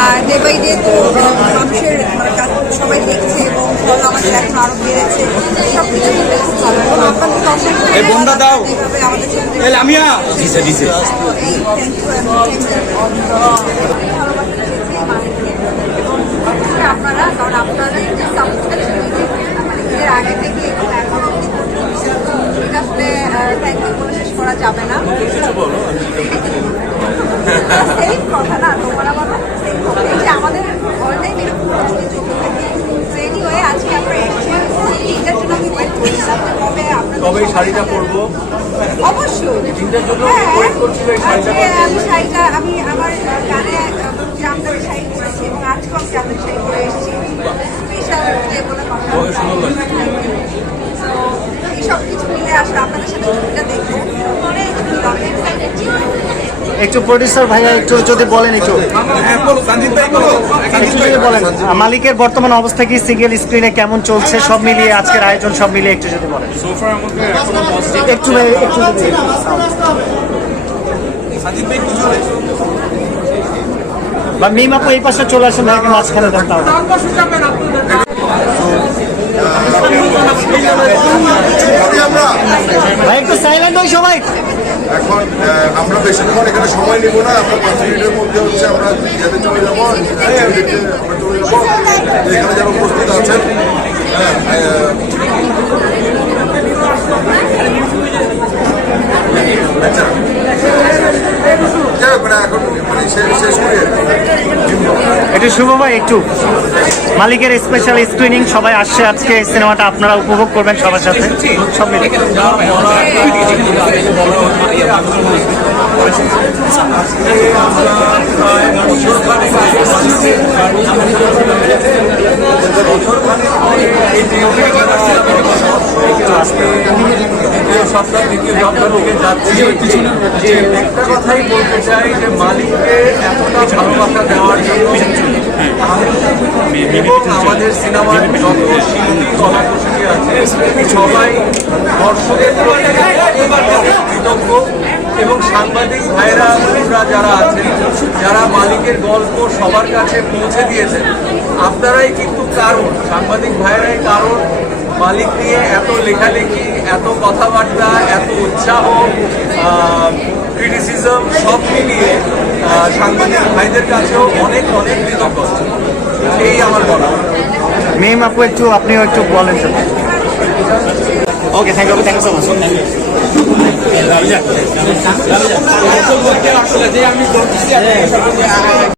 R day by day তো মানুষের সবাই দেখছে এবং ফলো আমাদের এখন আরো বেড়েছে সব কিছু মিলে খুব ভালো এবং আপনাদের অসংখ্য বন্ধা দাও এইভাবে আমাদের সাথে লামিয়া দিছে দিছে আপনারা কারণ আপনাদের যে সাপোর্টটা ছিল এর আগে থেকে এবং এখন অব্দি এটা আসলে থ্যাংক ইউ বলে শেষ করা যাবে না সেম কথা না তোমার আমার সেম কথা এই যে আমাদের অল টাইম এরকম চলতে থাকে তো এনিওয়ে আজকে আমরা এটার জন্য আমি ওয়েট করছিলাম যে কবে শাড়িটা পরবো অবশ্যই দিনটার জন্য ওয়েট করছিল এই শাড়িটা আমি শাড়িটা আমি আমার গানে জামদানি শাড়ি পরেছি এবং আজকেও আমি জামদানি শাড়ি পরে এসেছি স্পেশাল ডে বলে কথা এই সব কিছু মিলে আসলে আপনাদের সাথে ছবিটা দেখবো একটু প্রডিউসার ভাইয়া একটু যদি বলেন একটু যদি বলেন মালিকের বর্তমান অবস্থা কি সিঙ্গেল স্ক্রিনে কেমন চলছে সব মিলিয়ে আজকের আয়োজন সব মিলিয়ে একটু যদি বলেন একটু বা মিম আপু এই পাশে চলে আসেন ভাইকে মাঝখানে দেন তাও ভাই একটু সাইলেন্ট হই সবাই এখন আমরা বেশিক্ষণ এখানে সময় নেব না আমরা 5 মিনিটের মধ্যে হচ্ছে আমরা যেতে চলে যাবো আমরা চলে যাবো এখানে যারা উপস্থিত আছেন এখন মানে শেষ করে একটু শুভ ভাই একটু মালিকের স্পেশাল স্ক্রিনিং সবাই আসছে আজকে সিনেমাটা আপনারা উপভোগ করবেন সবার সাথে সব মিলে সপ্তাহ দ্বিতীয় সপ্তাহ থেকে যাচ্ছি একটা কথাই বলতে চাই যে মালিককে এতটা ভালোবাসা দেওয়ার জন্য এবং আমাদের সিনেমার যত শিল্পী কলাকুশলী আছে সবাই দর্শকের কৃতজ্ঞ এবং সাংবাদিক ভাইরা বোনরা যারা আছেন যারা মালিকের গল্প সবার কাছে পৌঁছে দিয়েছেন আপনারাই কিন্তু কারণ সাংবাদিক ভাইরাই কারণ মালিক নিয়ে এত লেখালেখি এত কথাবার্তা এত উৎসাহ ক্রিটিসিজম সব মিলিয়ে সাংবাদিক ভাইদের কাছেও অনেক অনেক কৃতজ্ঞ এই আমার বলা মিম আপু একটু আপনিও একটু বলেন okay thank you so much